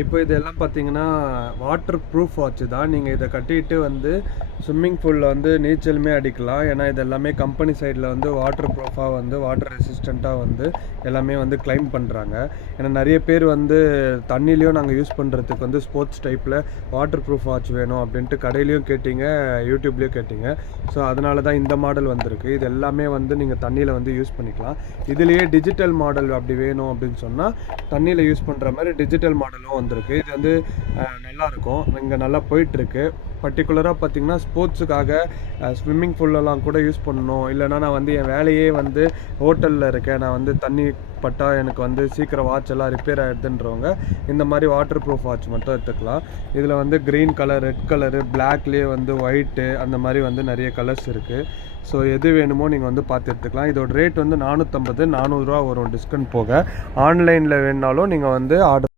இப்போ இதெல்லாம் பார்த்தீங்கன்னா வாட்டர் ப்ரூஃப் வாட்ச் தான். நீங்கள் இதை கட்டிட்டு வந்து ஸ்விம்மிங் பூலில் வந்து நீச்சலுமே அடிக்கலாம். ஏன்னா இது எல்லாமே கம்பெனி சைடில் வந்து வாட்டர் ப்ரூஃபாக வந்து வாட்டர் ரெசிஸ்டண்ட்டாக வந்து எல்லாமே வந்து கிளைம் பண்ணுறாங்க. ஏன்னா நிறைய பேர் வந்து தண்ணிலையும் நாங்கள் யூஸ் பண்ணுறதுக்கு வந்து ஸ்போர்ட்ஸ் டைப்பில் வாட்டர் ப்ரூஃப் வாட்ச் வேணும் அப்படின்ட்டு கடையிலையும் கேட்டிங்க, யூடியூப்லேயும் கேட்டிங்க. ஸோ அதனால தான் இந்த மாடல் வந்திருக்கு. இது எல்லாமே வந்து நீங்கள் தண்ணியில் வந்து யூஸ் பண்ணிக்கலாம். இதுலேயே டிஜிட்டல் மாடல் அப்படி வேணும் அப்படின்னு சொன்னால் தண்ணியில் யூஸ் பண்ணுற மாதிரி டிஜிட்டல் மாடலும் வந்திருக்கு. இது வந்து நல்லாயிருக்கும். இங்கே நல்லா போயிட்டுருக்கு. பர்டிகுலராக பார்த்திங்கன்னா ஸ்போர்ட்ஸுக்காக ஸ்விம்மிங் பூல்லலாம் கூட யூஸ் பண்ணணும். இல்லைனா நான் வந்து என் வேலையே வந்து ஹோட்டலில் இருக்கேன், நான் வந்து தண்ணி பட்டா எனக்கு வந்து சீக்கிரம் வாட்ச் எல்லாம் ரிப்பேர் ஆகிடுதுன்றவங்க இந்த மாதிரி வாட்டர் ப்ரூஃப் வாட்ச் மட்டும் எடுத்துக்கலாம். இதில் வந்து க்ரீன் கலர், ரெட் கலரு, பிளாக்லேயே வந்து ஒயிட்டு, அந்த மாதிரி வந்து நிறைய கலர்ஸ் இருக்குது. ஸோ எது வேணுமோ நீங்கள் வந்து பார்த்து எடுத்துக்கலாம். இதோட ரேட் வந்து 450, 400 ரூபா வரும் டிஸ்கவுண்ட் போக. ஆன்லைனில் வேணுனாலும் நீங்கள் வந்து ஆர்டர்